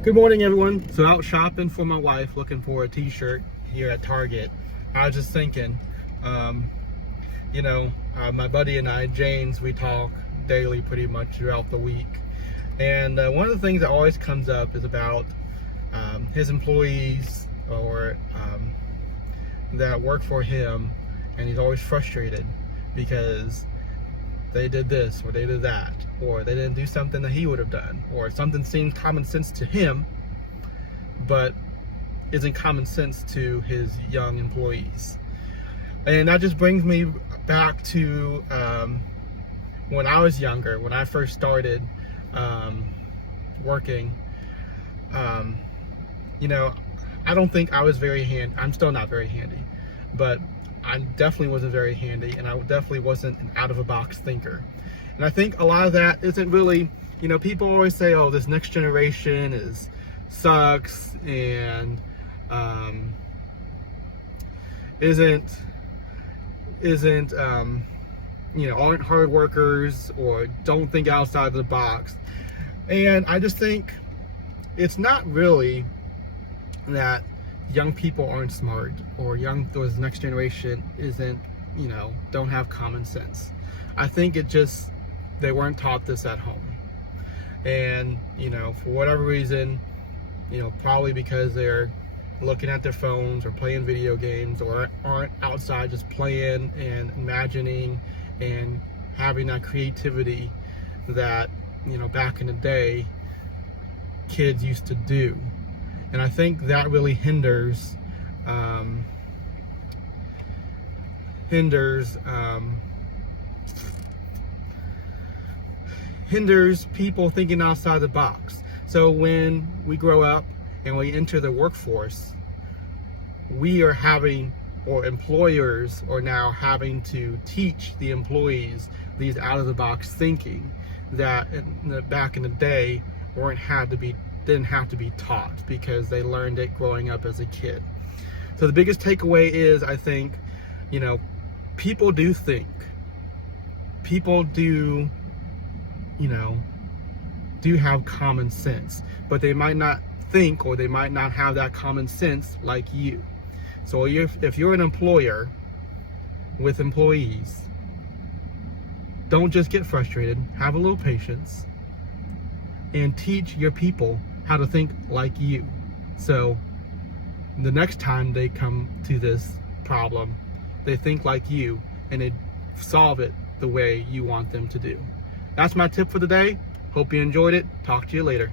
Good morning, everyone. So out shopping for my wife, looking for a t-shirt here at Target. I was just thinking, my buddy and I, James, we talk daily pretty much throughout the week. And one of the things that always comes up is about his employees or that work for him, and he's always frustrated because they did this or they did that, or they didn't do something that he would have done, or something seems common sense to him but isn't common sense to his young employees. And that just brings me back to when I was younger, when I first started working. I don't think I was very handy. I'm still not very handy, but I definitely wasn't very handy, and I definitely wasn't an out-of-the-box thinker. And I think a lot of that isn't really, people always say, oh, this next generation sucks and aren't hard workers or don't think outside the box. And I just think it's not really that young people aren't smart, or this next generation don't have common sense. I think they weren't taught this at home. And, for whatever reason, probably because they're looking at their phones or playing video games, or aren't outside just playing and imagining and having that creativity that, back in the day, kids used to do. And I think that really hinders people thinking outside the box. So when we grow up and we enter the workforce, employers are now having to teach the employees these out-of-the-box thinking that back in the day didn't have to be taught, because they learned it growing up as a kid. So the biggest takeaway is, I think, people do think. People do have common sense, but they might not think, or they might not have that common sense like you. So if you're an employer with employees, don't just get frustrated. Have a little patience and teach your people how to think like you. So the next time they come to this problem, they think like you and they solve it the way you want them to do. That's my tip for the day. Hope you enjoyed it. Talk to you later.